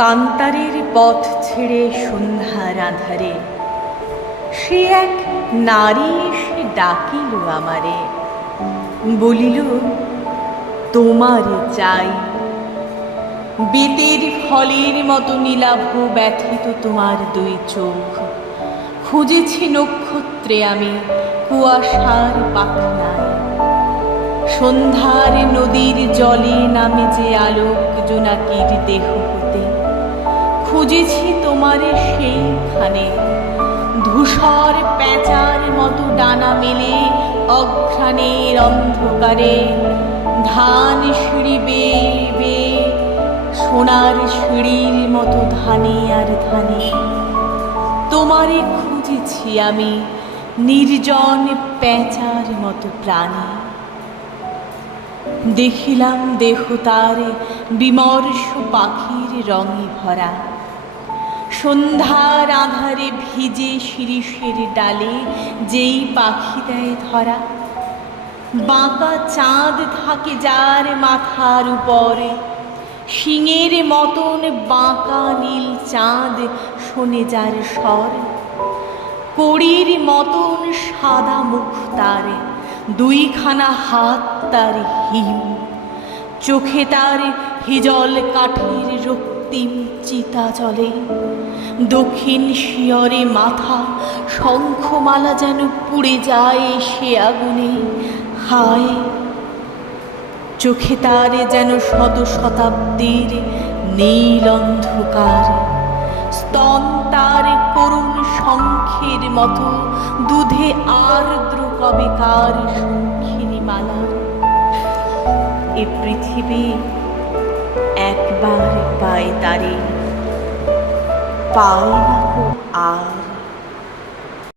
কান্তারের পথ ছেড়ে সন্ধ্যার আধারে সে এক নারী এসে ডাকিল আমারে, বলিল, তোমার চাই। বেতের ফলের মতো নীলাভ ব্যথিত তোমার দুই চোখ, খুঁজেছি নক্ষত্রে আমি কুয়াশার পাখনায়। সন্ধ্যার নদীর জলে নামে যে আলোক জোনাকির দেহ হতে খুঁজেছি তোমারে সেইখানে। ধূসর প্যাঁচার মতো ডানা মেলে অঘ্রাণের অন্ধকারে। ধান সিঁড়ি বেয়ে সোনার সিঁড়ির মতো ধানে আর ধানে। তোমারে খুঁজেছি আমি নির্জন প্যাঁচার মতো প্রাণী। দেখিলাম দেহ তার বিমর্ষ পাখির রঙে ভরা। সন্ধ্যার আধারে ভিজে শিরিষের ডালে যেই পাখি দেয় ধরা। বাঁকা চাঁদ থাকে যার মাথার উপরে। শিঙের মতন বাঁকা নীল চাঁদ শোনে যার স্বর। কড়ির মতন সাদা মুখ তার, দুইখানা হাত তার হিম। চোখে তার হিজল কাঠের রক্তিম চিতা চলে দক্ষিণ শিয়রে মাথা, শঙ্খমালা যেন পুড়ে যায় সে আগুনে। হায়, চোখে তার যেন শত শতাব্দীর নীল অন্ধকার। স্তন তার করুণ শঙ্খের মতো, দুধে আর্দ্র কবেকার শঙ্খিনী মালার এ পৃথিবী তারে পায় না আর